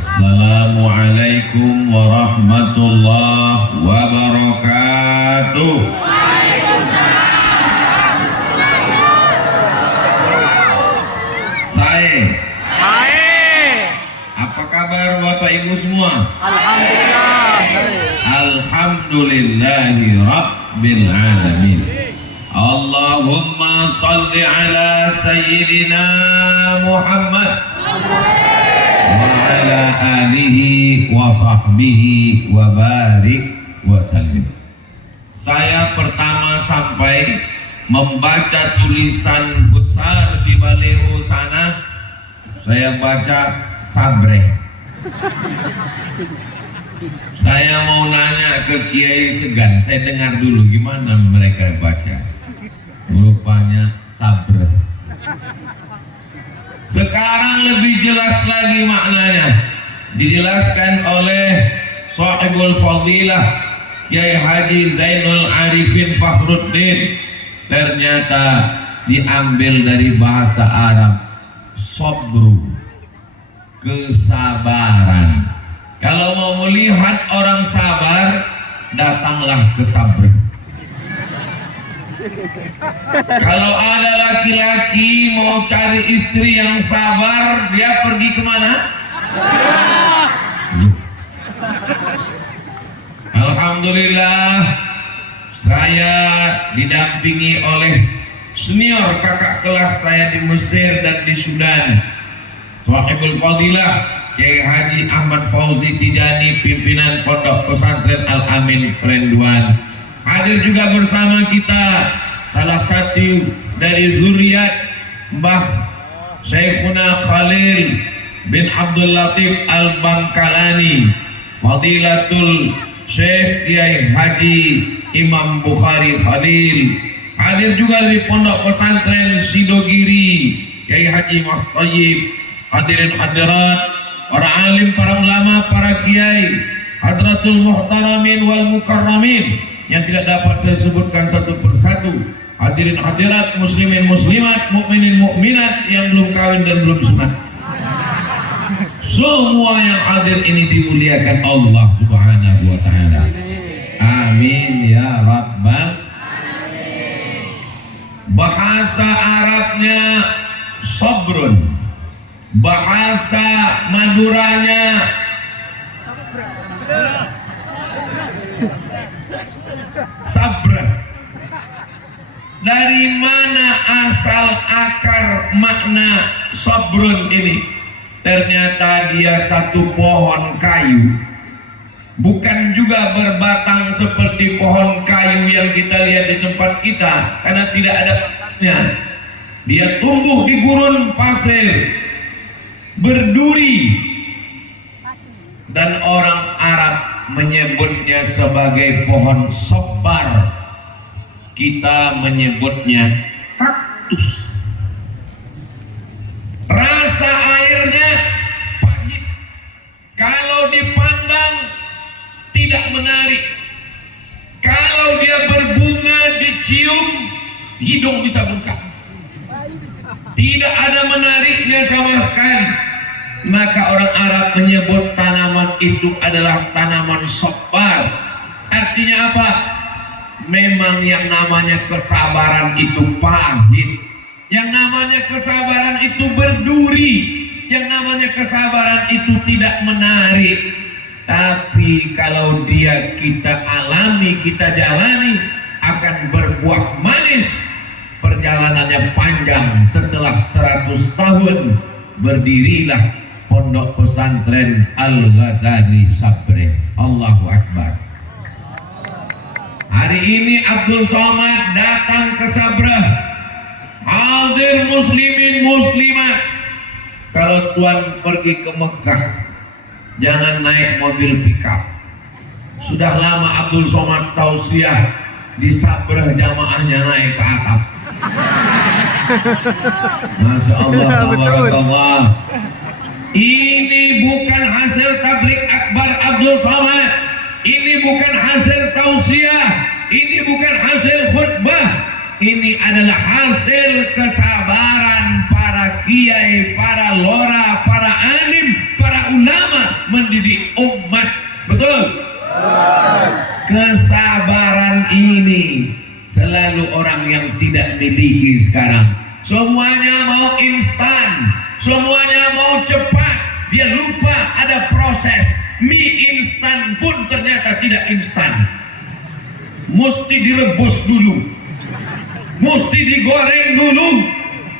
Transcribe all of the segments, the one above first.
Assalamualaikum warahmatullahi wabarakatuh. Saya. Apa kabar Bapak Ibu semua? Alhamdulillah. Alhamdulillahi Rabbil Alamin. Allahumma salli ala Sayyidina Muhammad wa ala alihi wa sahbihi wa barik wa sallim. Saya pertama sampai membaca tulisan besar di baleho sana, saya baca Sabre. Saya mau nanya ke Kiai Segan, saya dengar dulu gimana mereka baca. Rupanya Sabre. Sekarang lebih jelas lagi maknanya, dijelaskan oleh Sahibul Fadilah Kiai Haji Zainul Arifin Fakhruddin. Ternyata diambil dari bahasa Arab sabru, kesabaran. Kalau mau melihat orang sabar, datanglah ke Sabre. Kalau ada laki-laki mau cari istri yang sabar, dia pergi kemana? Alhamdulillah, saya didampingi oleh senior kakak kelas saya di Mesir dan di Sudan, Sahibul Fadilah Kiai Haji Ahmad Fauzi Tijani, pimpinan Pondok Pesantren Al-Amin Perenduan. Hadir juga bersama kita salah satu dari zuriat Mbah Syekhuna Khalil bin Abdul Latif Al-Bangkalani, Fadilatul Syekh Kiai Haji Imam Bukhari Khalil. Hadir juga dari Pondok Pesantren Sidogiri Kiai Haji Mas Thayyib. Hadirin hadirat, para alim, para ulama, para kiai, hadratul muhtaramin wal mukarramin yang tidak dapat saya sebutkan satu persatu. Hadirin hadirat, muslimin muslimat, mukminin mukminat yang belum kawin dan belum sunat. Semua yang hadir ini dimuliakan Allah Subhanahu wa taala. Amin ya rabbal alamin. Bahasa Arabnya sabrun, bahasa Maduranya sabrah. Dari mana asal akar makna sabrun ini? Ternyata dia satu pohon kayu, bukan juga berbatang seperti pohon kayu yang kita lihat di tempat kita, karena tidak ada batangnya. Dia tumbuh di gurun pasir, berduri, dan orang Arab menyebutnya sebagai pohon sabar. Kita menyebutnya kaktus. Rasa airnya pahit, kalau dipandang tidak menarik. Kalau dia berbunga dicium, hidung bisa bengkak. Tidak ada menariknya sama sekali. Maka orang Arab menyebut tanaman itu adalah tanaman sabar. Artinya apa? Memang yang namanya kesabaran itu pahit, yang namanya kesabaran itu berduri, yang namanya kesabaran itu tidak menarik. Tapi kalau dia kita alami, kita jalani, akan berbuah manis. Perjalanannya panjang. Setelah 100 tahun berdirilah Pondok Pesantren Al-Ghazali Sabre. Allahu Akbar. Hari ini Abdul Somad datang ke Sabrah. Hadir muslimin muslimat. Kalau Tuan pergi ke Mekah, jangan naik mobil pickup. Sudah lama Abdul Somad tausiah di Sabrah jamaahnya naik ke atap. Masya Allah, tabarakallah. Ini bukan hasil tablik akbar Abdul Somad. Ini bukan hasil tausiah. Ini bukan hasil khutbah. Ini adalah hasil kesabaran para kiai, para lora, para alim, para para ulama mendidik umat. Betul? Kesabaran ini selalu orang yang tidak miliki sekarang. Semuanya mau instan, semuanya mau cepat. Dia lupa ada proses. Mie instan pun ternyata tidak instan. Mesti direbus dulu, mesti digoreng dulu.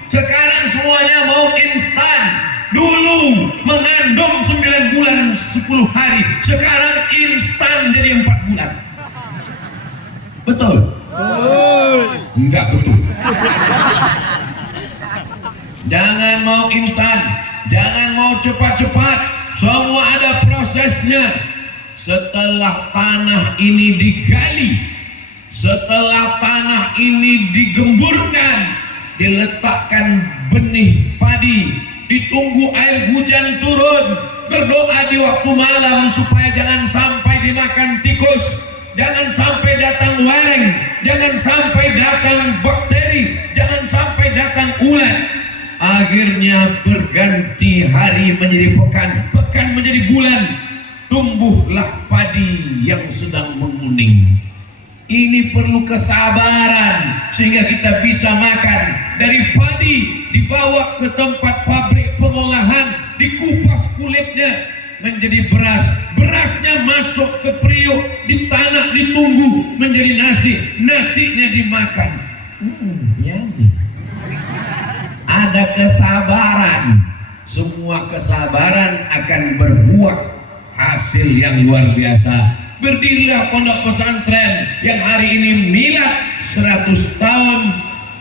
Sekarang semuanya mau instan. Dulu mengandung 9 bulan 10 hari, sekarang instan jadi 4 bulan. Betul? Enggak betul. Jangan mau instan, jangan mau cepat-cepat. Semua ada prosesnya. Setelah tanah ini digali, setelah tanah ini digemburkan, diletakkan benih padi, ditunggu air hujan turun, berdoa di waktu malam supaya jangan sampai dimakan tikus, jangan sampai datang wareng, jangan sampai datang bakteri, jangan sampai datang ulat. Akhirnya berganti hari menjadi pekan, pekan menjadi bulan, tumbuhlah padi yang sedang menguning. Ini perlu kesabaran sehingga kita bisa makan. Dari padi dibawa ke tempat pabrik pengolahan, dikupas kulitnya menjadi beras, berasnya masuk ke periuk, ditanam, ditunggu menjadi nasi, nasinya dimakan. Ya. Ada kesabaran. Semua kesabaran akan berbuah hasil yang luar biasa. Berdirilah pondok pesantren yang hari ini milad 100 tahun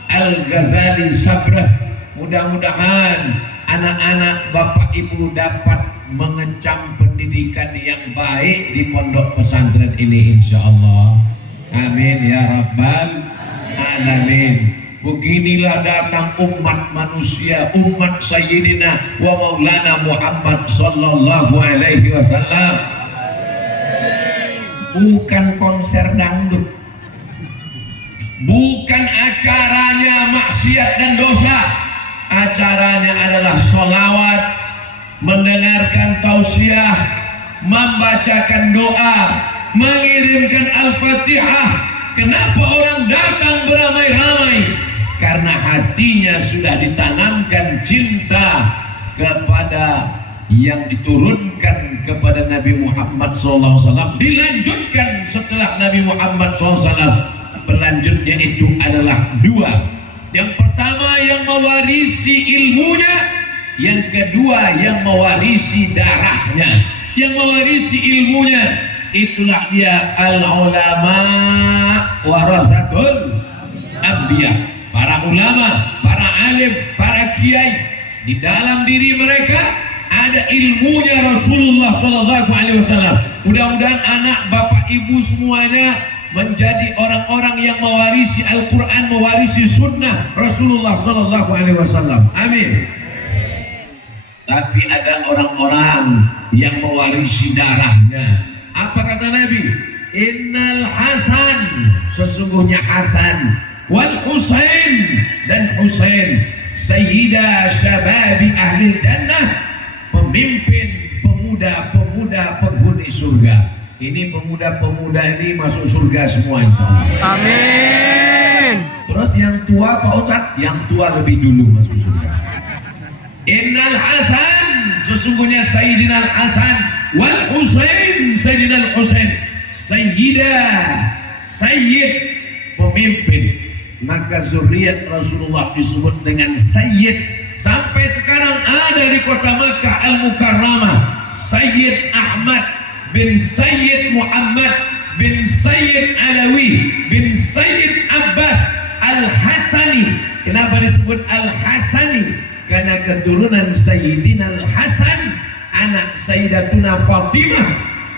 Al-Ghazali Sabrah. Mudah-mudahan anak-anak Bapak Ibu dapat mengecam pendidikan yang baik di pondok pesantren ini, insya Allah. Amin ya rabbal alamin. Beginilah datang umat manusia, umat Sayyidina wa Maulana Muhammad sallallahu alaihi wasallam. Bukan konser dangdut, bukan acaranya maksiat dan dosa. Acaranya adalah sholawat, mendengarkan tausiah, membacakan doa, mengirimkan Al-Fatihah. Kenapa orang datang beramai-ramai? Karena hatinya sudah ditanamkan cinta kepada yang diturunkan kepada Nabi Muhammad SAW. Dilanjutkan setelah Nabi Muhammad SAW. Pelanjutnya itu adalah dua. Yang pertama yang mewarisi ilmunya, yang kedua yang mewarisi darahnya. Yang mewarisi ilmunya, itulah dia al-ulama warasatul anbiya. Para ulama, para alim, para kiai, di dalam diri mereka ada ilmunya Rasulullah SAW. Mudah-mudahan anak bapak ibu semuanya menjadi orang-orang yang mewarisi Al-Quran, mewarisi sunnah Rasulullah SAW. Amin. Tapi ada orang-orang yang mewarisi darahnya. Apa kata Nabi? Innal Hasan, sesungguhnya Hasan, wal Husain dan Husain, sayyida syababi ahli jannah, pemimpin pemuda-pemuda penghuni surga. Ini pemuda-pemuda ini masuk surga semua, insyaallah. Amin. Terus yang tua Pak Ustadz, yang tua lebih dulu masuk surga. Innal Hasan, sesungguhnya Sayyidina Al-Hasan, wal Husain, Sayyidina Al-Husain, Sayyid, pemimpin. Maka zuriat Rasulullah disebut dengan Sayyid. Sampai sekarang ada di kota Makkah Al-Mukarramah Sayyid Ahmad bin Sayyid Muhammad bin Sayyid Alawi bin Sayyid Abbas Al-Hasani. Kenapa disebut Al-Hasani? Karena keturunan Sayyidina Al-Hasan, anak Sayyidatuna Fatimah,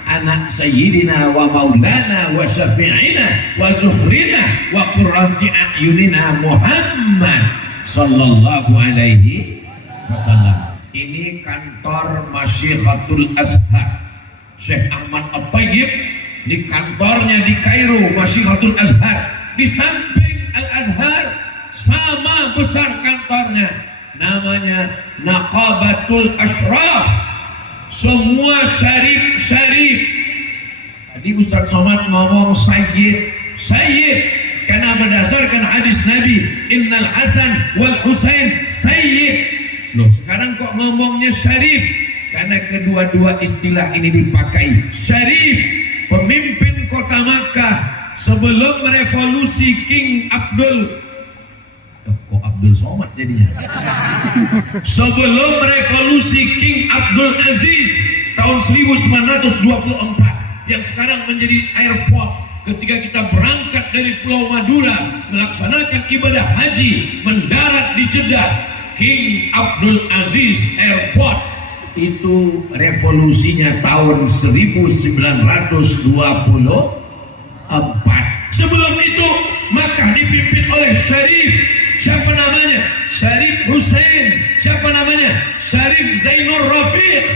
anak Sayyidina wa Maulana wa Syafi'ina wa Zuhrina wa Qurrati A'yunina Muhammad sallallahu alaihi wasallam. Ini kantor Masyikhatul Azhar Syekh Ahmad At-Tayyib. Di kantornya di Kairo, Masyikhatul Azhar. Di samping Al-Azhar sama besar kantornya, namanya Naqabatul Ashraf, semua syarif. Tadi Ustaz Somad ngomong sayyid karena berdasarkan hadis Nabi, innal Hasan wal Husain sayyid. Loh, sekarang kok ngomongnya syarif? Karena kedua-dua istilah ini dipakai. Syarif, pemimpin kota Makkah sebelum revolusi King Abdul, kok Abdul Somad jadinya? Sebelum revolusi King Abdul Aziz tahun 1924 yang sekarang menjadi airport. Ketika kita berangkat dari Pulau Madura melaksanakan ibadah haji, mendarat di Jeddah, King Abdul Aziz Airport, itu revolusinya tahun 1924. Sebelum itu Makkah dipimpin oleh Syarif. Siapa namanya? Syarif Hussein. Siapa namanya? Syarif Zainur Rafiq.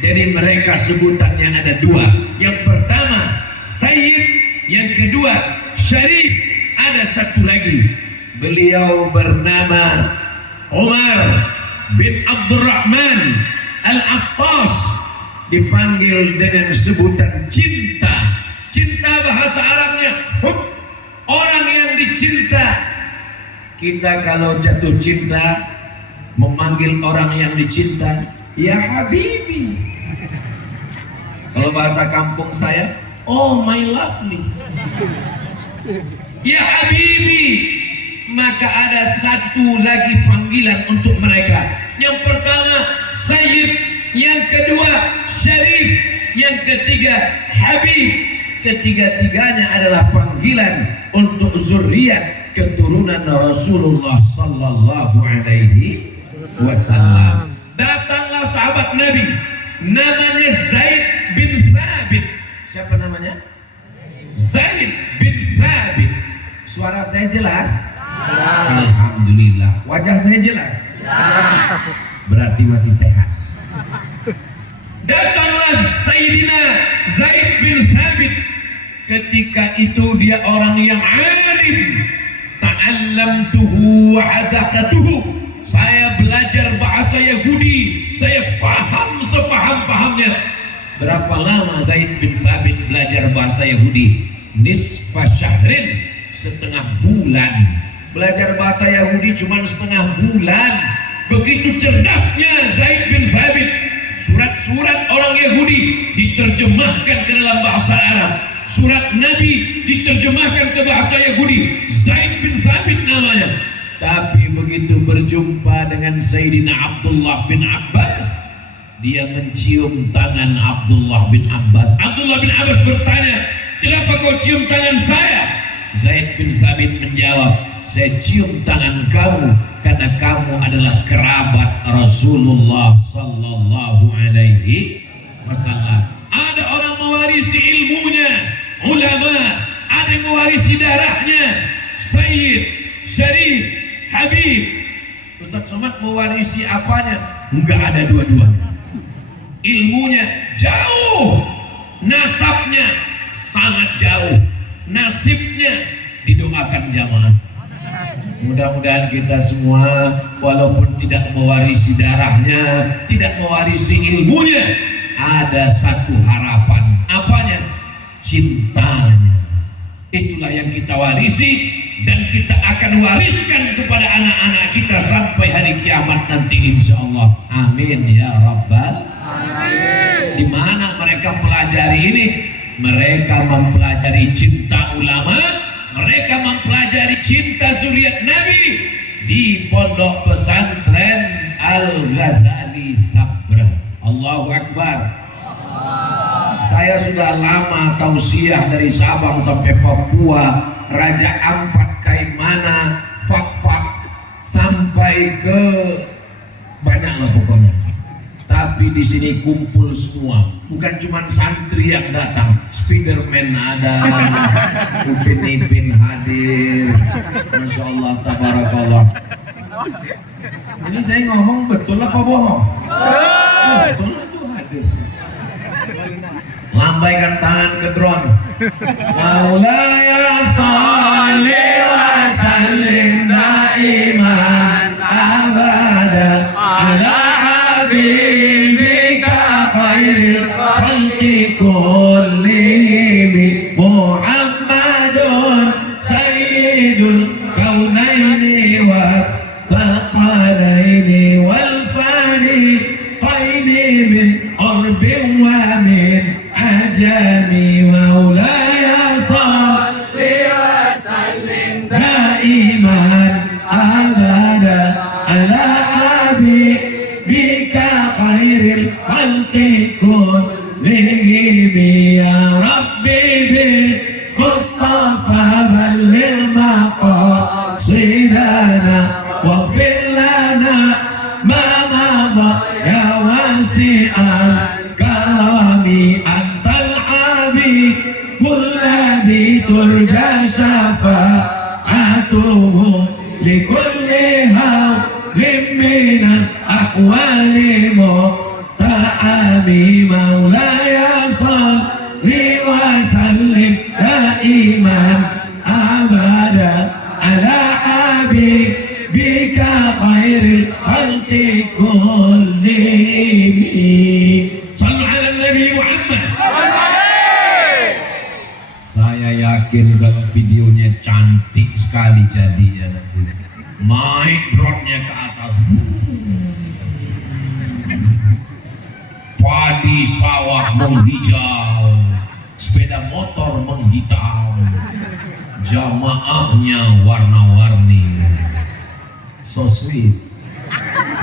Jadi mereka sebutannya ada dua. Yang pertama Sayyid, yang kedua Syarif. Ada satu lagi, beliau bernama Umar bin Abdurrahman Al-Attas, dipanggil dengan sebutan cinta. Cinta bahasa Arabnya hub, orang yang dicinta. Kita kalau jatuh cinta memanggil orang yang dicinta, ya habibi. Kalau bahasa kampung saya, oh my lovely, ya habibi. Maka ada satu lagi panggilan untuk mereka. Yang pertama Sayyid, yang kedua Syarif, yang ketiga Habib. Ketiga-tiganya adalah panggilan untuk zuriat keturunan Rasulullah sallallahu alaihi wasallam. Datanglah sahabat Nabi, namanya Zaid bin Thabit. Siapa namanya? Zaid bin Thabit. Suara saya jelas? Alhamdulillah. Wajah saya jelas? Berarti masih sehat. Datanglah Sayyidina Zaid bin Thabit. Ketika itu dia orang yang alim. Ta'allamtuhu wa hadaqatuhu. Saya belajar bahasa Yahudi, saya paham sepaham-pahamnya. Berapa lama Zaid bin Thabit belajar bahasa Yahudi? Nisfa syahrin, setengah bulan. Belajar bahasa Yahudi cuma setengah bulan. Begitu cerdasnya Zaid bin Thabit, surat-surat orang Yahudi diterjemahkan ke dalam bahasa Arab. Surat Nabi diterjemahkan ke bahasa Yahudi. Zaid bin Thabit namanya. Tapi begitu berjumpa dengan Sayyidina Abdullah bin Abbas, dia mencium tangan Abdullah bin Abbas. Abdullah bin Abbas bertanya, kenapa kau cium tangan saya? Zaid bin Thabit menjawab, saya cium tangan kamu karena kamu adalah kerabat Rasulullah sallallahu alaihi wasallam. Ada orang mewarisi ilmunya, ulama, ada yang mewarisi darahnya. Sayyid, Syarif, Habib. Ustaz Somad mewarisi apanya? Enggak ada dua-duanya. Ilmunya jauh, nasabnya sangat jauh, nasibnya didoakan jamaah. Mudah-mudahan kita semua walaupun tidak mewarisi darahnya, tidak mewarisi ilmunya, ada satu harapan. Apanya? Cintanya. Itulah yang kita warisi dan kita akan wariskan kepada anak-anak kita sampai hari kiamat nanti insyaallah. Amin ya rabbal alamin. Di mana mereka pelajari ini? Mereka mempelajari cinta ulama, mereka mempelajari cinta zuriat Nabi di pondok pesantren Al-Ghazali Sabra. Allahu Akbar. Saya sudah lama tausiah dari Sabang sampai Papua, Raja Ampat, Kaimana, Fak-Fak, sampai ke banyak lah pokoknya. Tapi di sini kumpul semua, bukan cuma santri yang datang, Spiderman ada, Upin Ipin hadir, Masya Allah, tabarakallah. Ini saya ngomong betul apa bohong? Betul itu hadir. Lambaikan tangan ke drone. Maulaya salli wa sallim daiman abada ala habibika khair كلهم محمد سيد الكونين والثقلين والفريقين من قرب ومن عجم مولاي صل وسلم دائما أبدا على حبيبك خير الخلق كلهم يا ربي بالمصطفى بلغ مقاصدنا واغفر لنا ما مضى يا واسع الكرم أنت الحبيب الذي ترجى شفاعته لكل هول من الأحوال متهم مولاي صل وسلم دائما أبدا على حبيبك خير الخلق كلهم. صلوا على النبي محمد. Saya yakin dalam videonya cantik sekali jadinya nanti. Naik drone-nya ke atas. Padi sawah menghijau, sepeda motor menghitam, jamaahnya warna-warni. So sweet.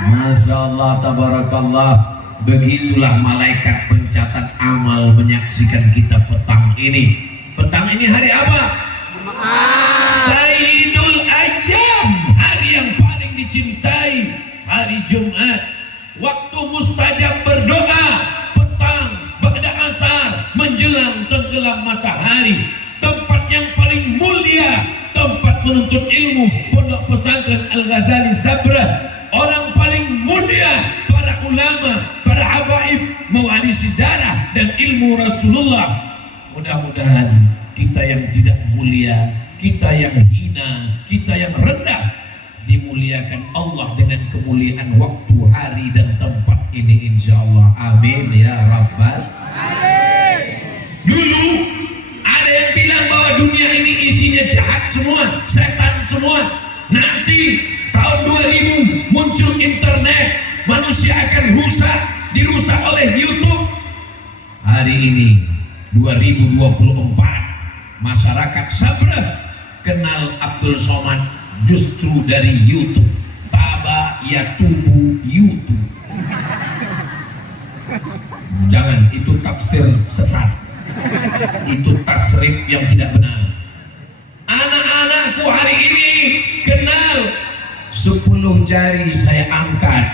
Masya Allah, tabarakallah. Begitulah malaikat pencatat amal menyaksikan kita petang ini. Petang ini hari apa? Sayyidul Ayyam, hari yang paling dicintai, hari Jumat. Waktu mustajab berdoa, petang, ba'da asar, menjelang tenggelam matahari. Tempat yang paling mulia, tempat menuntut ilmu, Pondok Pesantren Al-Ghazali Sabrah. Orang paling mulia, para ulama, para habaib, mewarisi darah dan ilmu Rasulullah. Mudah-mudahan kita yang tidak mulia, kita yang hina, kita yang rendah, dimuliakan Allah dengan kemuliaan waktu, hari dan tempat ini insyaallah. Amin ya rabbal alamin. Dulu ada yang bilang bahwa dunia ini isinya jahat semua, setan semua. Nanti tahun 2000 muncul internet, manusia akan rusak, dirusak oleh YouTube. Hari ini 2024 masyarakat Sabrah kenal Abdul Somad justru dari YouTube. Taba ya tubuh YouTube. Jangan, itu tafsir sesat, itu tasrif yang tidak benar. Anak-anakku hari ini kenal 10 jari saya angkat,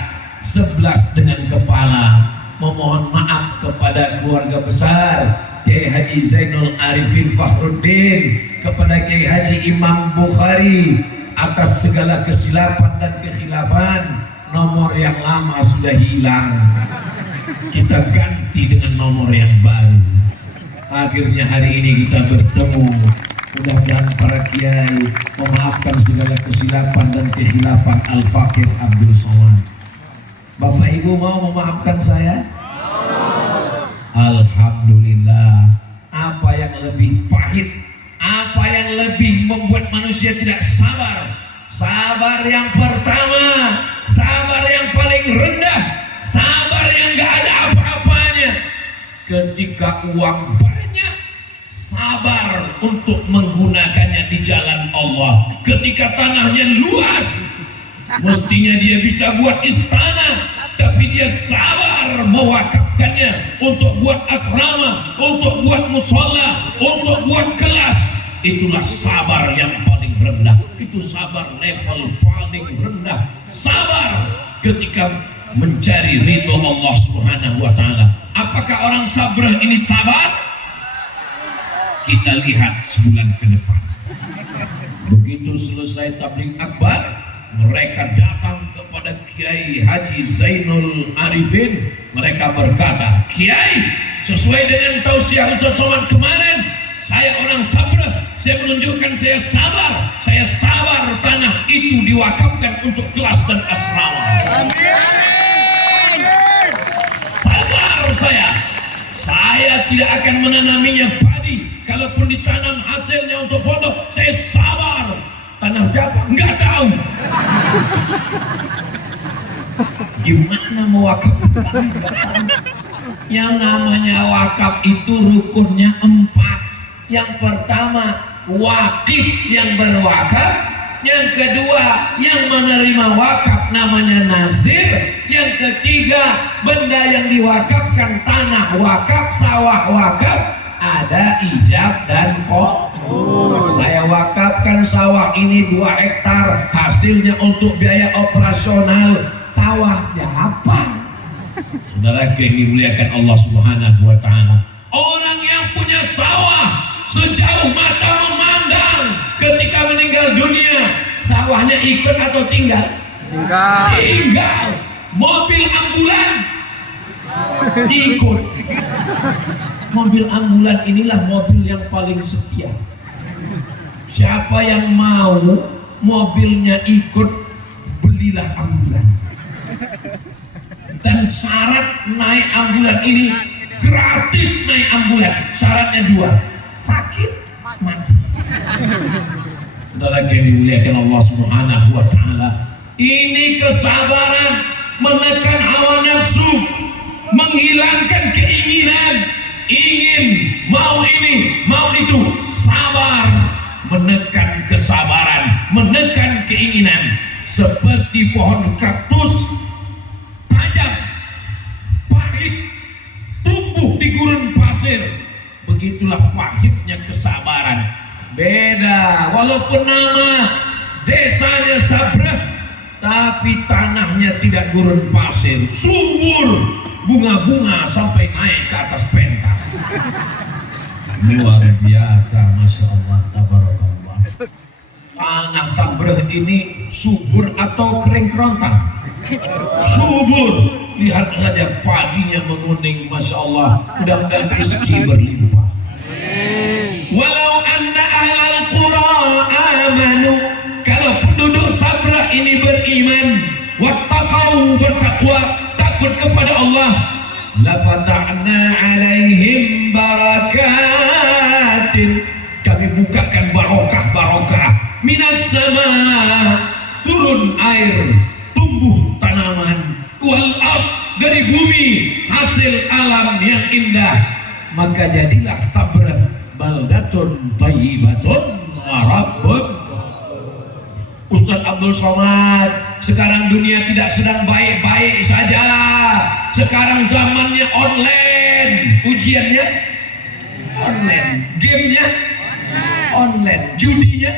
11 dengan kepala. Memohon maaf kepada keluarga besar Kiai Haji Zainul Arifin Fakhruddin, kepada Kiai Haji Imam Bukhari atas segala kesilapan dan kekhilafan. Nomor yang lama sudah hilang, kita ganti dengan nomor yang baru. Akhirnya hari ini kita bertemu. Mudah-mudahan para kiai memaafkan segala kesilapan dan kekhilafan Al-Fakir Abdul Somad. Bapak Ibu mau memaafkan saya? Alhamdulillah. Apa yang lebih pahit, apa yang lebih membuat manusia tidak sabar? Sabar yang pertama, sabar yang paling rendah, sabar yang gak ada apa-apanya. Ketika uang banyak, sabar untuk menggunakannya di jalan Allah. Ketika tanahnya luas, mestinya dia bisa buat istana, tapi dia sabar mewakafkannya untuk buat asrama, untuk buat musola, untuk buat kelas. Itulah sabar yang paling rendah. Itu sabar level paling rendah. Sabar ketika mencari ridho Allah Subhanahu wa ta'ala. Apakah orang Sabrah ini sabar? Kita lihat sebulan ke depan. Begitu selesai tabligh akbar, mereka datang kepada Kiai Haji Zainul Arifin. Mereka berkata, Kiai, sesuai dengan tausiah Ustaz Somad kemarin, saya orang Sabrah, saya menunjukkan saya sabar tanah itu diwakafkan untuk kelas dan asrama. Sabar saya tidak akan menanaminya padi. Kalaupun ditanam hasilnya untuk pondok, saya sabar. Tanah siapa? Enggak tahu. Gimana mewakafkan? Yang namanya wakaf itu rukunnya 4. Yang pertama, wakif yang berwakaf. Yang kedua, yang menerima wakaf namanya nazir. Yang ketiga, benda yang diwakafkan, tanah wakaf, sawah wakaf, ada ijab dan qabul. Saya wakafkan sawah ini 2 hektar, hasilnya untuk biaya operasional. Sawah siapa? Saudara yang dimuliakan Allah Subhanahu wa taala. Orang yang punya sawah sejauh mata memandang, ketika meninggal dunia, sawahnya ikut atau tinggal? Tinggal. Mobil ambulan ikut. Mobil ambulan inilah mobil yang paling setia. Siapa yang mau mobilnya ikut, belilah ambulan. Dan syarat naik ambulan ini gratis. Naik ambulan syaratnya 2, sakit mati. Saudara yang dimuliakan Allah Subhanahu wa taala, ini kesabaran menekan hawa nafsu, menghilangkan keinginan, ingin mau ini mau itu, sabar, menekan kesabaran, menekan keinginan. Seperti pohon kaktus, tajam, pahit, tumbuh di gurun pasir. Begitulah pahitnya kesabaran. Beda, walaupun nama desanya Sabrah, tapi tanahnya tidak gurun pasir, subur, bunga-bunga sampai naik ke atas pentas. Luar biasa, masya Allah, tabarakallah. Tanah Sabrah ini subur atau kering kerontang? Subur. Lihat saja padinya menguning, masya Allah. Mudah-mudahan rezeki berlimpah. Walau anna ahlal qura amanu, kalau penduduk Sabrah ini beriman, wattaqau, bertakwa, takut kepada Allah, la fatahna alaihim barakatin, kami bukakan barokah minas sama, turun air, tumbuh tanaman, wal ard, dari bumi, hasil alam yang indah. Maka jadilah Sabrah baldatun thayyibatun wa rabbun. Ustaz Abdul Somad, sekarang dunia tidak sedang baik-baik saja. Sekarang zamannya online, ujiannya online, gamenya online, judinya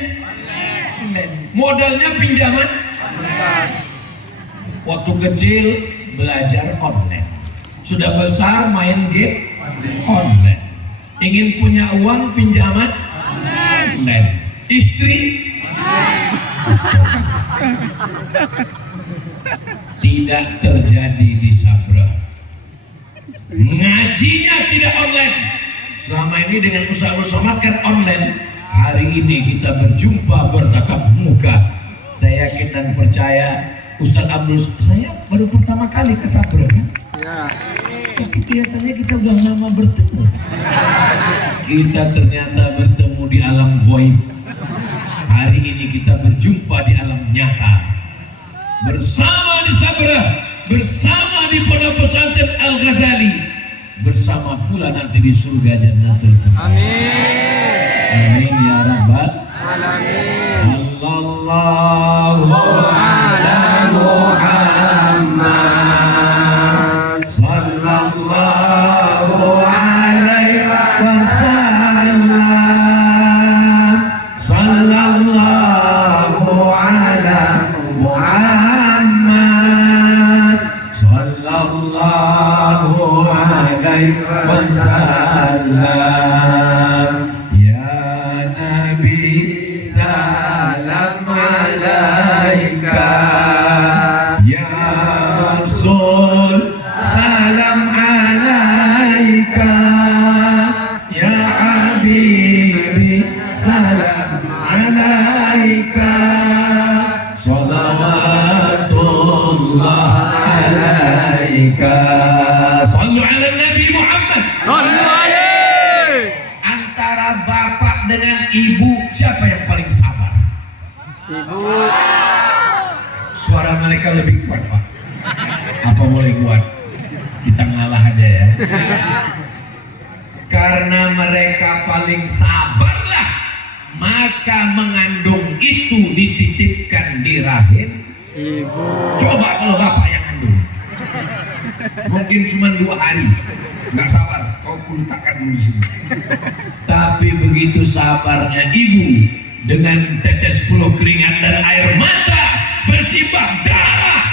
online, modalnya pinjaman online. Waktu kecil belajar online, sudah besar main game online. Ingin punya uang pinjaman online, istri tidak terjadi di Sabrah. Ngajinya tidak online. Selama ini dengan usaha bersama kan online. Hari ini kita berjumpa bertatap muka. Saya yakin dan percaya Ustaz Abdul, saya baru pertama kali ke Sabrah kan? Ya. Tapi kelihatannya kita udah lama bertemu. Kita ternyata bertemu di alam ghaib. Hari ini kita berjumpa di alam nyata. Bersama di Sabrah, bersama di Pondok Pesantren Al-Ghazali, bersama pula nanti di surga Jannatul Firdaus. Amin. Amin ya rabbal alamin. Sallallahu ala Muhammad, sallallahu alaihi wasallam, sallallahu ala Muhammad, sallallahu alaihi wasallam. Ya Nabi salam alaika, ya Rasul salam alaika, ya Habibi salam alaika, salawatullah alaika. Sallu ala Nabi Muhammad. Sallu alaihi. dengan ibu, siapa yang paling sabar? Ibu. Suara mereka lebih kuat, Pak. Apa boleh kuat? Kita ngalah aja ya. Karena mereka paling sabarlah, maka mengandung itu dititipkan di rahim Ibu. Coba kalau bapak yang ngandung, mungkin cuma 2 hari, nggak sabar, kau letakkan dulu di sini. Tapi begitu sabarnya ibu, dengan tetes peluh keringat dan air mata bersimbah darah,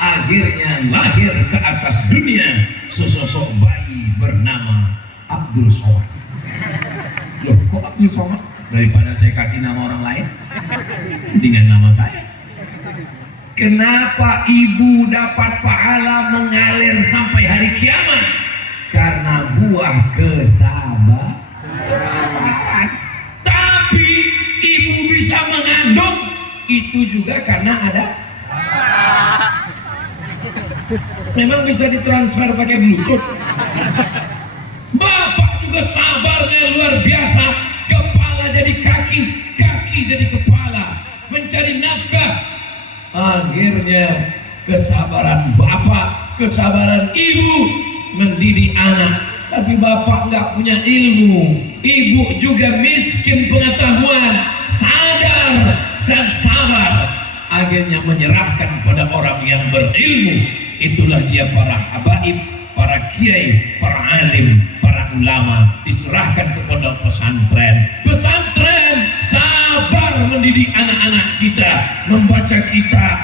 akhirnya lahir ke atas dunia sesosok bayi bernama Abdul Somad. Loh, kok Abdul Somad? Daripada saya kasih nama orang lain, dengan nama saya. Kenapa ibu dapat pahala mengalir sampai hari kiamat? Karena buah kesabaran. Tapi ibu bisa mengandung itu juga karena ada. Memang bisa ditransfer pakai Bluetooth. Bapak juga sabarnya luar biasa. Kepala jadi kaki, kaki jadi kepala, mencari nafkah. Akhirnya kesabaran bapak, kesabaran ibu mendidik anak. Tapi bapak nggak punya ilmu, ibu juga miskin pengetahuan, sadar dan sabar. Akhirnya menyerahkan pada orang yang berilmu. Itulah dia para habaib, para kiai, para alim, para ulama, diserahkan kepada pesantren. Pesantren sabar mendidik anak-anak kita, membaca kitab.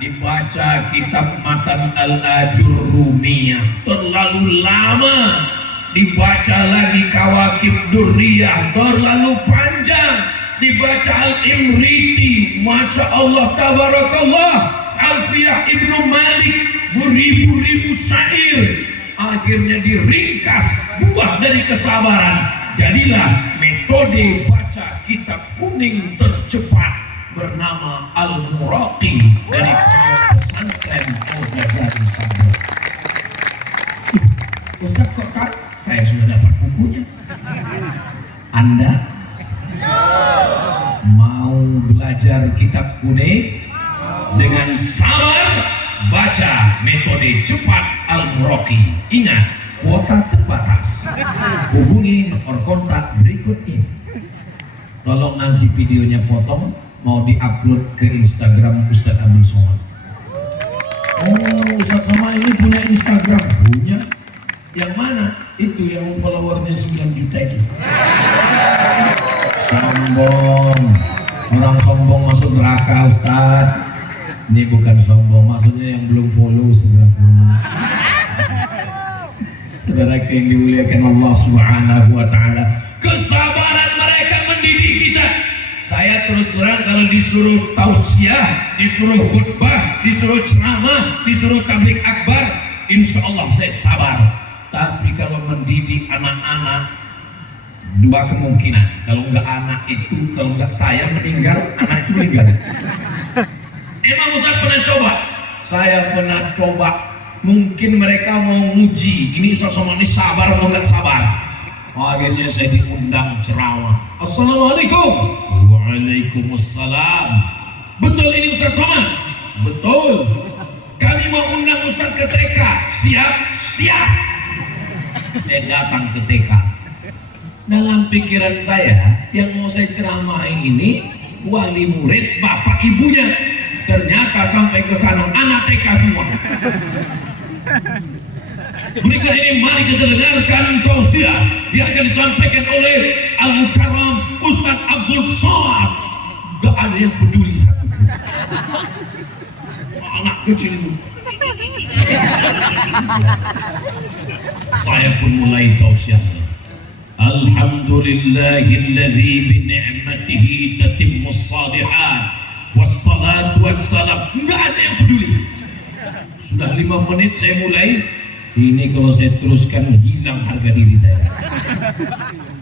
Dibaca kitab Matan Al-Ajurrumiyah terlalu lama, dibaca lagi Kawakib Durriyah terlalu panjang, dibaca Al-Imriti, Masya Allah Tabarakallah, Alfiyah Ibnu Malik, beribu-ribu syair. Akhirnya diringkas buah dari kesabaran, jadilah metode baca kitab kuning tercepat bernama Al-Muraqi dari pesantren Al-Ghazali Sabah. Ustaz kok kan? Saya sudah dapat bukunya. Anda mau belajar kitab kuning dengan sabar? Baca metode cepat Al-Muraqi. Ingat, kuota terbatas. Hubungi nomor kontak berikut ini. Tolong nanti videonya potong, mau diupload ke Instagram Ustaz Abdul Somad. Oh, Ustaz Somad ini punya Instagram? Punya. Yang mana? Itu yang followernya 9 juta itu. Sombong. Orang sombong masuk neraka, Ustaz. Ini bukan sombong, maksudnya yang belum follow segera follow. Saudara yang dimuliakan Allah Subhanahu wa taala, kesabaran mereka mendidik kita. Saya terus terang kalau disuruh tausiah, disuruh khutbah, disuruh ceramah, disuruh tabligh akbar, insya Allah saya sabar. Tapi kalau mendidik anak-anak, 2 kemungkinan. Kalau enggak anak itu, kalau enggak saya meninggal, anak itu meninggal. Emang Ustaz pernah coba? Saya pernah coba. Mungkin mereka mau nguji, ini Ustaz Somad ini sabar atau enggak sabar. Akhirnya saya diundang ceramah. Assalamualaikum. Waalaikumsalam. Betul ini Ustaz Somad? Betul. Kami mau undang Ustaz ke TK. Siap? Siap. Saya datang ke TK. Dalam pikiran saya, yang mau saya ceramahi ini wali murid bapak ibunya. Ternyata sampai ke sana anak TK semua. Berikut ini mari kita dengarkan tausiah yang akan disampaikan oleh Al-Mukarram Ustaz Abdul Somad. Gak ada yang peduli satu pun. Anak kecil itu. Saya pun mulai tausiah. Alhamdulillahilladzi bi ni'matihi tatimmus shalihat. Wassalatu wassalam. Enggak ada yang peduli. Sudah 5 menit saya mulai. Ini kalau saya teruskan hilang harga diri saya.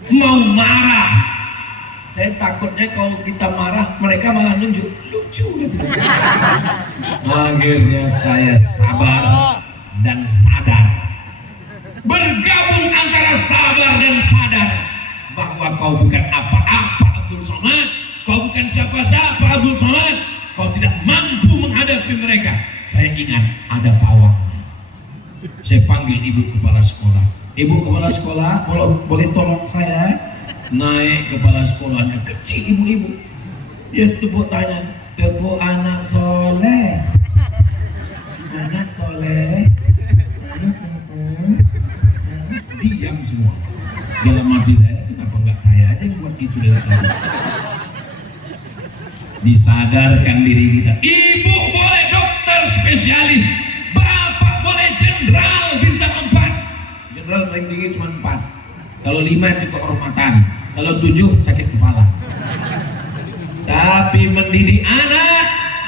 Mau marah. Saya takutnya kalau kita marah mereka malah nunjuk lucu gitu. Akhirnya saya sabar dan sadar. Bergabung antara sabar dan sadar. bahwa kau bukan apa-apa Abdul Somad, kau bukan siapa-siapa Abdul Somad, kau tidak mampu menghadapi mereka. Saya ingat ada pawangnya. Saya panggil ibu kepala sekolah. Ibu kepala sekolah, boleh tolong saya? Naik kepala sekolahnya, kecil ibu-ibu. Dia tepuk tangan, tepuk anak soleh. Anak soleh. Diam semua. Dalam hati saya, kenapa enggak saya aja yang buat itu dari tadi? Disadarkan diri kita. Ibu boleh dokter spesialis, bapak boleh jenderal bintang 4. Jenderal paling tinggi cuma 4. Kalau 5 itu kehormatan, kalau 7 sakit kepala. Tapi mendidik anak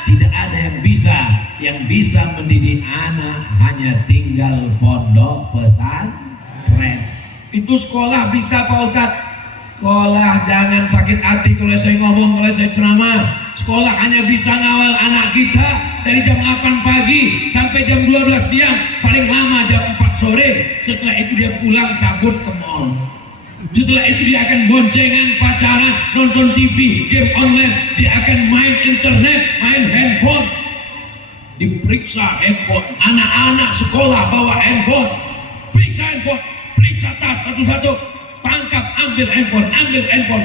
tidak ada yang bisa. Yang bisa mendidik anak hanya tinggal pondok pesantren. Itu sekolah bisa Pak Ustadz. Sekolah jangan sakit hati kalau saya ngomong, kalau saya ceramah. Sekolah hanya bisa ngawal anak kita dari jam 8 pagi sampai jam 12 siang, paling lama jam 4 sore. Setelah itu dia pulang cabut ke mall. Setelah itu dia akan boncengan, pacaran, nonton TV, game online. Dia akan main internet, main handphone. Diperiksa handphone. Anak-anak sekolah bawa handphone. Periksa handphone, periksa tas satu-satu. Tangkap, ambil handphone,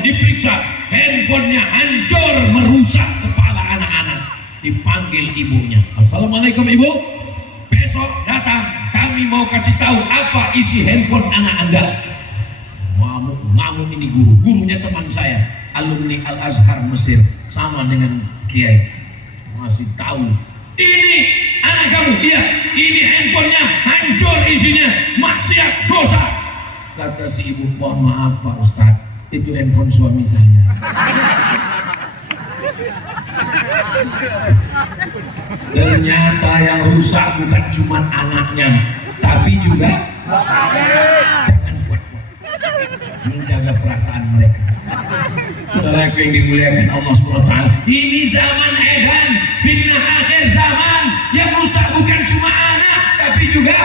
diperiksa. Handphonenya hancur, merusak kepala anak-anak. Dipanggil ibunya. Assalamualaikum ibu. Besok datang, kami mau kasih tahu apa isi handphone anak anda. Ngamuk ini gurunya teman saya, alumni Al Azhar Mesir, sama dengan Kiai. Masih tahu. Ini anak kamu, iya. Ini handphonenya hancur isinya, maksiat, dosa. Kata si ibu, mohon maaf Pak Ustadz, itu handphone suami saya. Ternyata yang rusak bukan cuma anaknya, tapi juga jangan kuat-kuat menjaga perasaan mereka. Saudara yang dimuliakan Allah SWT, ini zaman edan, fitnah akhir zaman. Yang rusak bukan cuma anak, tapi juga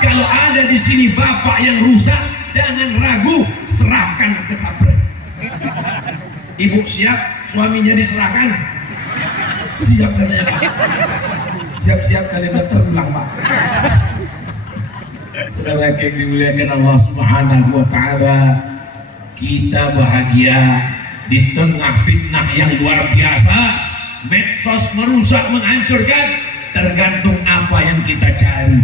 kalau ada di sini bapak yang rusak, jangan ragu, serahkan ke sabar. Ibu siap, suaminya diserahkan. Siap katanya Pak. Siap-siap kalian terbang Pak. Saudara yang dimuliakan Allah Subhanahu wa Ta'ala, kita bahagia di tengah fitnah yang luar biasa. Medsos merusak, menghancurkan. Tergantung apa yang kita cari.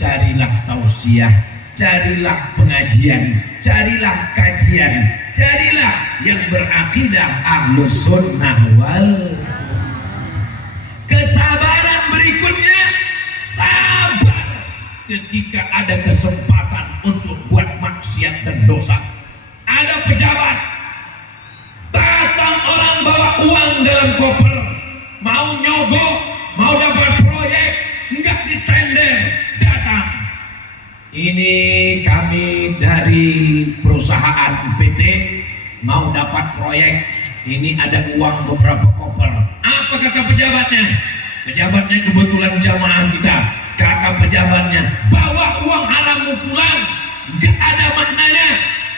Carilah tausiah, carilah pengajian, carilah kajian, carilah yang berakidah ahlus sunnah wal. Kesabaran berikutnya, sabar ketika ada kesempatan untuk buat maksiat dan dosa. Ada pejabat, datang orang bawa uang dalam koper, mau nyogok, mau dapat proyek, enggak ditender. Ini kami dari perusahaan PT mau dapat proyek, ini ada uang beberapa koper. Apa kata pejabatnya? Pejabatnya kebetulan jamaah kita. Kata pejabatnya, bawa uang harammu pulang, gak ada maknanya.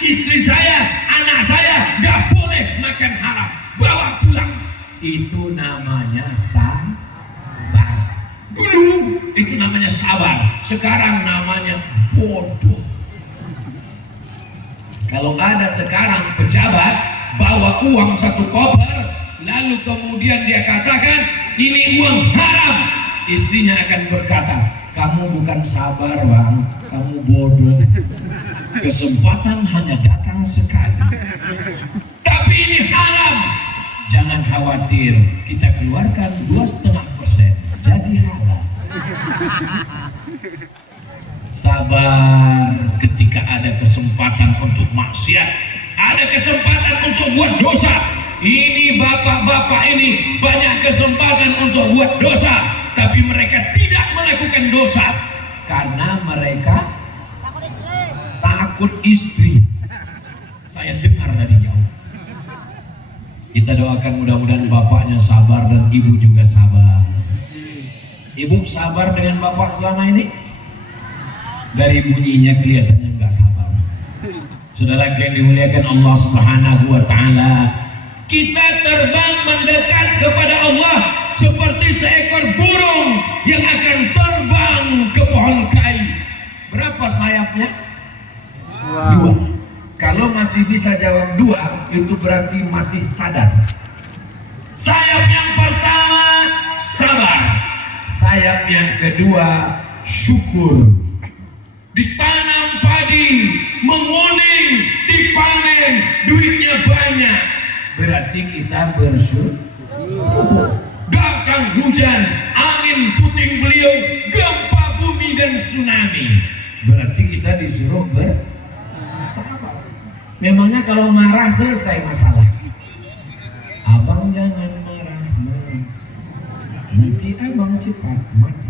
Istri saya, anak saya gak boleh makan haram, bawa pulang. Itu namanya sabar. Dulu itu namanya sabar, sekarang namanya bodoh. Kalau ada sekarang pejabat bawa uang 1 koper, lalu kemudian dia katakan ini uang haram, istrinya akan berkata, kamu bukan sabar bang, kamu bodoh. Kesempatan hanya datang sekali, tapi ini haram. Jangan khawatir, kita keluarkan 2,5% jadi halal. Sabar ketika ada kesempatan untuk maksiat, ada kesempatan untuk buat dosa. Ini bapak-bapak ini banyak kesempatan untuk buat dosa, tapi mereka tidak melakukan dosa karena mereka takut istri. Saya dengar dari jauh. Kita doakan mudah-mudahan bapaknya sabar dan ibu juga sabar. Ibu sabar dengan bapak selama ini? Dari bunyinya kelihatannya nggak sabar. Saudara yang dimuliakan Allah Subhanahu wa taala, kita terbang mendekat kepada Allah seperti seekor burung yang akan terbang ke pohon kayu. Berapa sayapnya? Dua. Kalau masih bisa jawab dua, itu berarti masih sadar. Sayap yang pertama sabar, sayap yang kedua syukur. Ditanam padi, menguning, dipanen, duitnya banyak, berarti kita bersyukur. Datang hujan, angin puting beliung, gempa bumi dan tsunami, berarti kita disuruh bersabar. Memangnya kalau marah selesai masalah? Abang jangan marah, nanti abang cepat mati.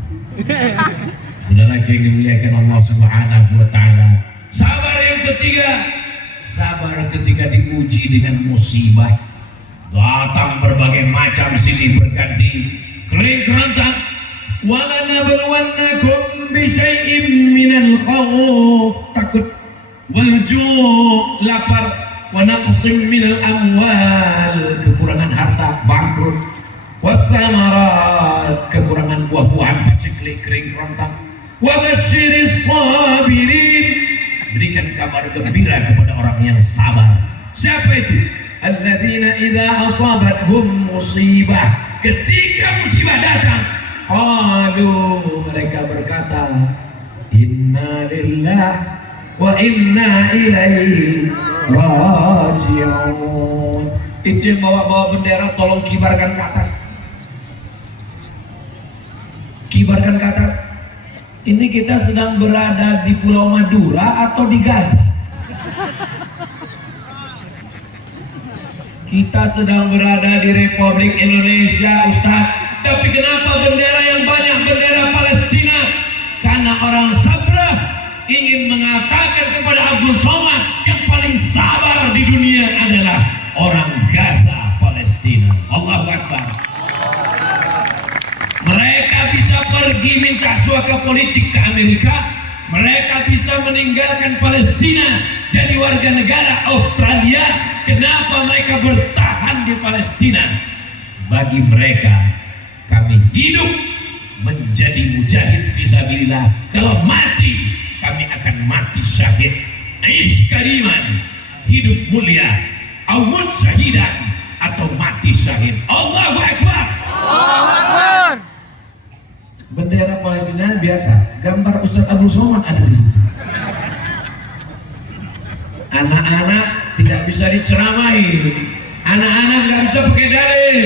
Saudara yang dimuliakan Allah Subhanahu wa taala. Sabar yang ketiga, sabar ketika diuji dengan musibah. Datang berbagai macam silih berganti, kering kerontang. Wala nabluwannakum bi syai'in minal khauf, takut, wal ju', lapar, wa naqsim minal amwal, kekurangan harta, bangkrut, wa thamarat, kekurangan buah-buahan, paceklik, kering kerontang. Wa basyiris sabirin, berikan kabar gembira kepada orang yang sabar. Siapa itu? Alladzina idza asabathum musibah, ketika musibah datang, aduh, mereka berkata, inna lillahi wa inna ilaihi raji'un. Itu yang bawa-bawa bendera, tolong kibarkan ke atas. Kibarkan ke atas. Ini kita sedang berada di Pulau Madura atau di Gaza? Kita sedang berada di Republik Indonesia, Ustaz. Tapi kenapa bendera yang banyak bendera Palestina? Karena orang Sabrah ingin mengatakan kepada Abdul Somad, yang paling sabar di dunia adalah orang Gaza, Palestina. Allahu Akbar. Mereka bisa pergi minta suaka politik ke Amerika, mereka bisa meninggalkan Palestina jadi warga negara Australia. Kenapa mereka bertahan di Palestina? Bagi mereka, kami hidup menjadi mujahid fisabilillah. Kalau mati, kami akan mati syahid. Ais kariman, hidup mulia, awud syahidan, atau mati syahid. Allahu Akbar. Allahu Akbar. Bendera Palestina biasa, gambar Ustaz Abdul Somad ada di situ. Anak-anak tidak bisa diceramai, anak-anak nggak bisa pakai dalil,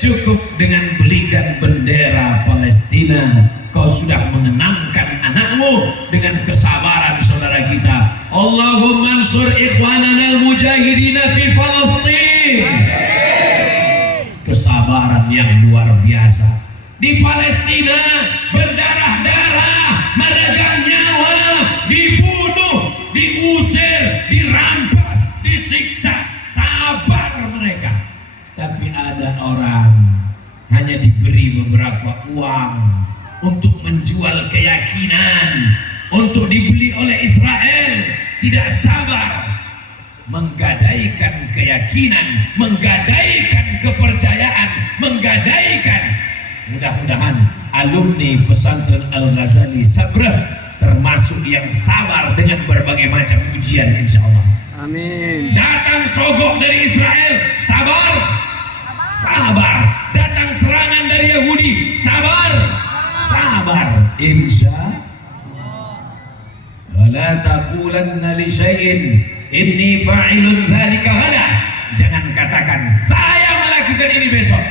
cukup dengan belikan bendera Palestina. Kau sudah mengenangkan anakmu dengan kesabaran saudara kita. Allahumma ansur ikhwanana al-mujahidina fi Palestin. Kesabaran yang luar biasa. Di Palestina berdarah-darah, meregang nyawa, dibunuh, diusir, dirampas, disiksa. Sabar mereka. Tapi ada orang hanya diberi beberapa uang untuk menjual keyakinan, untuk dibeli oleh Israel, tidak sabar, menggadaikan keyakinan, menggadaikan kepercayaan, menggadaikan. Mudah-mudahan alumni pesantren Al-Ghazali Sabrah termasuk yang sabar dengan berbagai macam ujian, insya Allah. Amin. Datang sogok dari Israel, sabar, sabar. Datang serangan dari Yahudi, sabar, sabar. Insya Allah. Wala taqulanna li syai'in inni fa'ilun dzalika ghadan. Jangan katakan saya melakukan ini besok.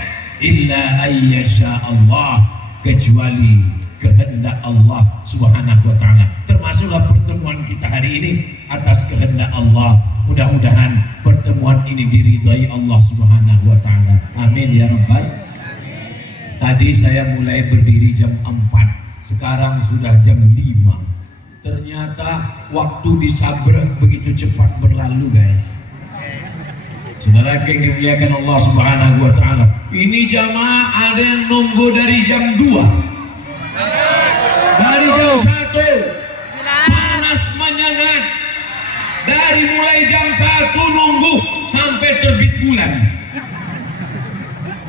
Illa ayyasha Allah, kecuali kehendak Allah Subhanahu wa ta'ala. Termasuklah pertemuan kita hari ini atas kehendak Allah. Mudah-mudahan pertemuan ini diridhai Allah Subhanahu wa ta'ala. Amin ya rabbal. Tadi saya mulai berdiri jam 4, sekarang sudah jam 5. Ternyata waktu di Sabrah begitu cepat berlalu, guys. Saudara yang dimuliakan Allah Subhanahu wa ta'ala, ini jamaah ada yang nunggu dari jam 2, dari jam 1, panas menyengat, dari dari mulai jam 1 nunggu sampai terbit bulan,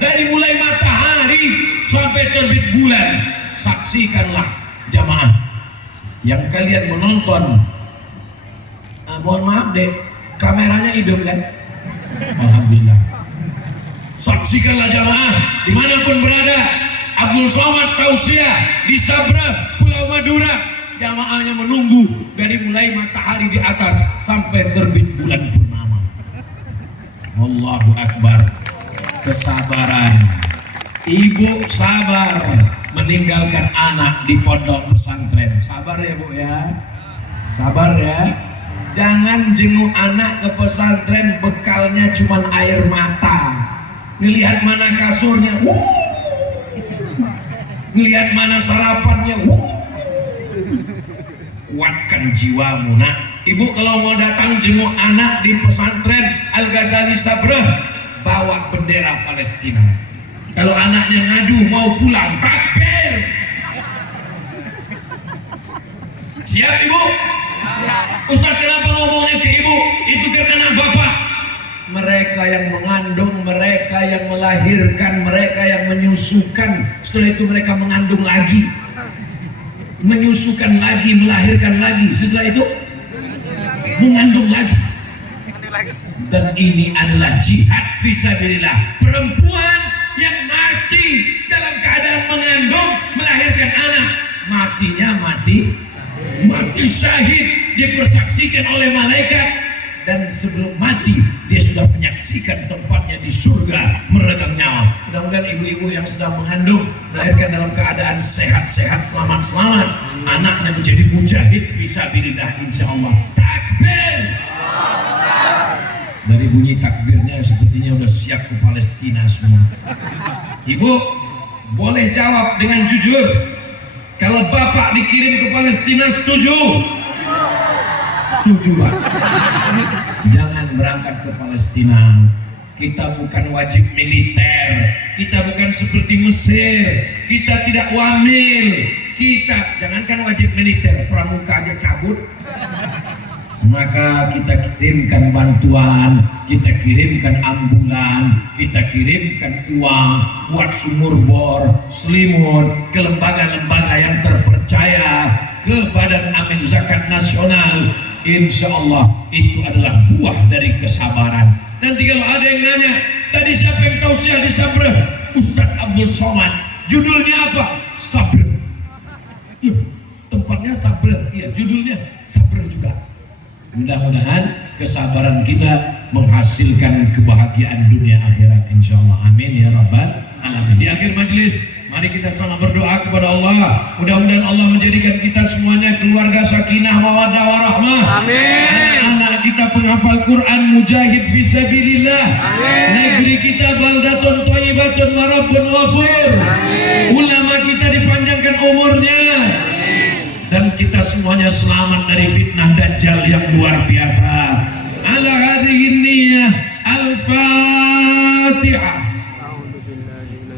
dari mulai matahari sampai terbit bulan. Saksikanlah jamaah yang kalian menonton. Mohon maaf deh, kameranya hidup kan? Alhamdulillah. Saksikanlah jamaah dimanapun berada. Abdul Somad Tausiah di Sabra, Pulau Madura, jamaahnya menunggu dari mulai matahari di atas sampai terbit bulan purnama. Allahu Akbar. Kesabaran. Ibu sabar meninggalkan anak di pondok pesantren. Sabar ya Bu ya. Sabar ya. Jangan jenguk anak ke pesantren bekalnya cuma air mata. Ngelihat mana kasurnya, ngelihat mana sarapannya, kuatkan jiwamu nak. Ibu kalau mau datang jenguk anak di pesantren Al-Ghazali Sabrah, bawa bendera Palestina. Kalau anaknya ngadu mau pulang, takbir. Siap ibu? Ustaz kenapa ngomongnya ke ibu? Itu karena bapak. Mereka yang mengandung, mereka yang melahirkan, mereka yang menyusukan. Setelah itu mereka mengandung lagi, menyusukan lagi, melahirkan lagi. Setelah itu mengandung lagi. Dan ini adalah jihad fisabilillah. Perempuan yang mati dalam keadaan mengandung, melahirkan anak, matinya mati syahid, dipersaksikan oleh malaikat. Dan sebelum mati dia sudah menyaksikan tempatnya di surga meregang nyawa. Mudah-mudahan ibu-ibu yang sedang mengandung, melahirkan dalam keadaan sehat-sehat, selamat-selamat, anaknya menjadi mujahid fisabilillah insyaallah. Takbir. Dari bunyi takbirnya sepertinya udah siap ke Palestina semua. Ibu boleh jawab dengan jujur, kalau bapak dikirim ke Palestina setuju? Setuju Pak. Jangan berangkat ke Palestina. Kita bukan wajib militer, kita bukan seperti Mesir, kita tidak wamil. Kita jangankan wajib militer, pramuka aja cabut. Maka kita kirimkan bantuan, kita kirimkan ambulan, kita kirimkan uang buat sumur bor, selimut ke lembaga-lembaga yang terpercaya, ke Badan Amil Zakat Nasional. Insya Allah itu adalah buah dari kesabaran. Nanti kalau ada yang nanya, tadi siapa yang tausiah di Sabra? Ustaz Abdul Somad. Judulnya apa? Sabra. Tempatnya Sabra, iya judulnya Sabra juga. Mudah-mudahan kesabaran kita menghasilkan kebahagiaan dunia akhirat insyaallah. Amin ya rabbal alamin. Di akhir majelis mari kita sama berdoa kepada Allah. Mudah-mudahan Allah menjadikan kita semuanya keluarga sakinah mawaddah warahmah. Amin. Anak-anak kita penghafal Quran, mujahid fisabilillah. Amin. Negeri kita baldatun thayyibatun wa rabbun ghafur. Amin. Ulama kita dipanjangkan umurnya. Dan kita semuanya selamat dari fitnah dajjal yang luar biasa. Ala hadhihi niyyah al-Fatihah.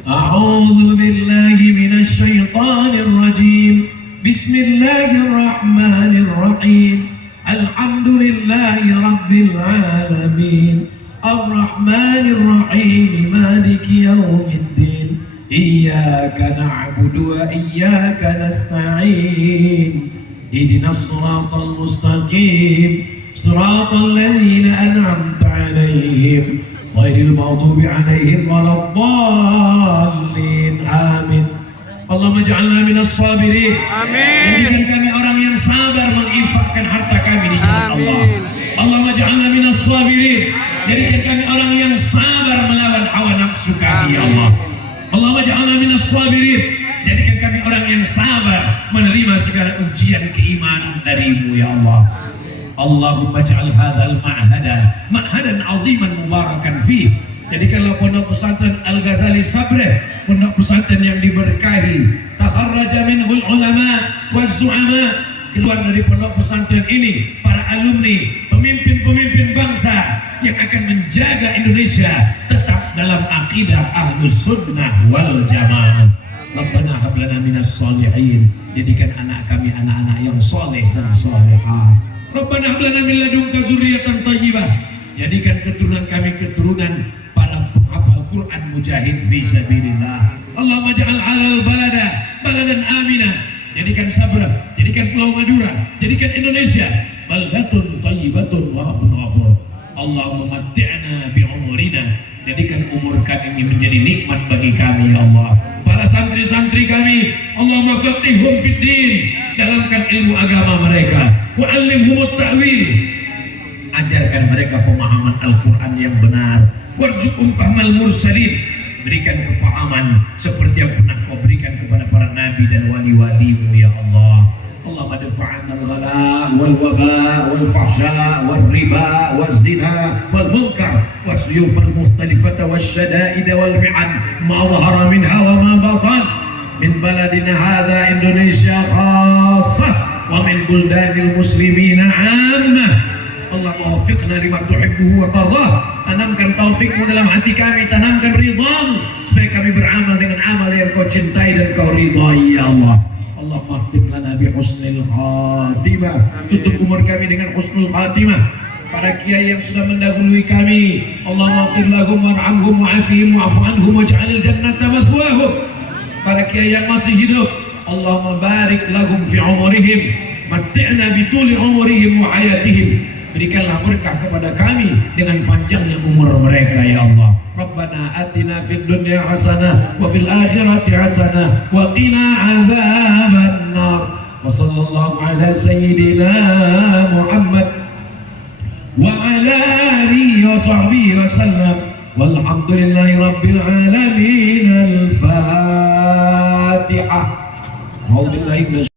A'udzu billahi minasy syaithanir rajim. Bismillahir rahmanir rahim. Alhamdulillahi rabbil alamin. Ar-Rahmanir Rahim. Maliki yaumiddin. Iyyaka na'budu wa iyyaka nasta'in. Ihdinas siratal mustaqim. Siratal ladzina an'amta 'alaihim ghairil maghdubi 'alaihim waladdallin. Amin. Allahumma ij'alna minas sabirin. Amin. Jadikan kami orang yang sabar menginfakkan harta kami di jalan Allah. Allahumma ij'alna minas sabirin. Jadikan kami orang yang sabar melawan hawa nafsu kami ya Allah. Allahumma ja'alna minas sabirin. Jadikan kami orang yang sabar menerima segala ujian keimanan darimu ya Allah. Allahumma ja'al hadzal ma'hadan 'aziman mubarakan fih. Jadikanlah pondok pesantren Al-Ghazali Sabrah pondok pesantren yang diberkahi. Takharraja minhul ulama waz zu'ama. Keluar dari pondok pesantren ini para alumni, pemimpin-pemimpin bangsa yang akan menjaga Indonesia tetap dalam akidah Ahlus Sunnah wal Jamaah. Rabbana hab lana minas sholihin. Jadikan anak kami anak-anak yang soleh dan solehah. Rabbana hab lana min ladunka dzurriyyatan thayyibah. Jadikan keturunan kami keturunan para penghafal Quran mujahid fi sabilillah. Allahumma ja'al halal baladan amina. Jadikan Sabra, jadikan Pulau Madura, jadikan Indonesia baldatun thayyibatun wa rabbun ghafur. Allahumma matti'na bi umurina. Jadikan umur kami menjadi nikmat bagi kami ya Allah. Para santri-santri kami, Allahumma faqihhum fid din, dalamkan ilmu agama mereka. Wa 'allimhumut ta'wil, ajarkan mereka pemahaman Al-Quran yang benar. Warzuqhum fahmal mursalin, berikan kepahaman seperti yang pernah kau berikan kepada para nabi dan wali-walimu ya Allah. Allahumma dafa'anna al-ghala wal waba wal fahsya wal riba wal zina wal munkar wasyuf al-mukhtalifata wal syada'id wal mi'an ma dhahara minha wa ma batan min baladina hadha Indonesia khassah wa min buldanil muslimina 'ammah. Allah wafiqna lima tuhibbuhu wa tardah. Tanamkan taufikmu dalam hati kami, tanamkan ridhamu supaya kami beramal dengan amal yang kau cintai dan kau ridhai ya Allah. Allah mahtim lana bi husnil khatimah, tutup umur kami dengan husnul khatimah. Para kiai yang sudah mendahului kami, Allah maghfir lahum warhamhum wa'afihim wa'fu anhum waj'alil jannata maswahum. Para kiai yang masih hidup, Allahumma barik lahum fi umurihim, matti'na bituli umurihim wa hayatihim. Berikanlah berkah kepada kami dengan panjangnya umur mereka ya Allah. Rabbana atina fid dunya hasanah wa fil akhirati hasanah wa qina adzaban nar. Wa sallallahu ala sayyidina Muhammad wa ala alihi wa sahbihi wa sallam. Walhamdulillahi rabbil alamin. Al-Fatihah. A'udzu billahi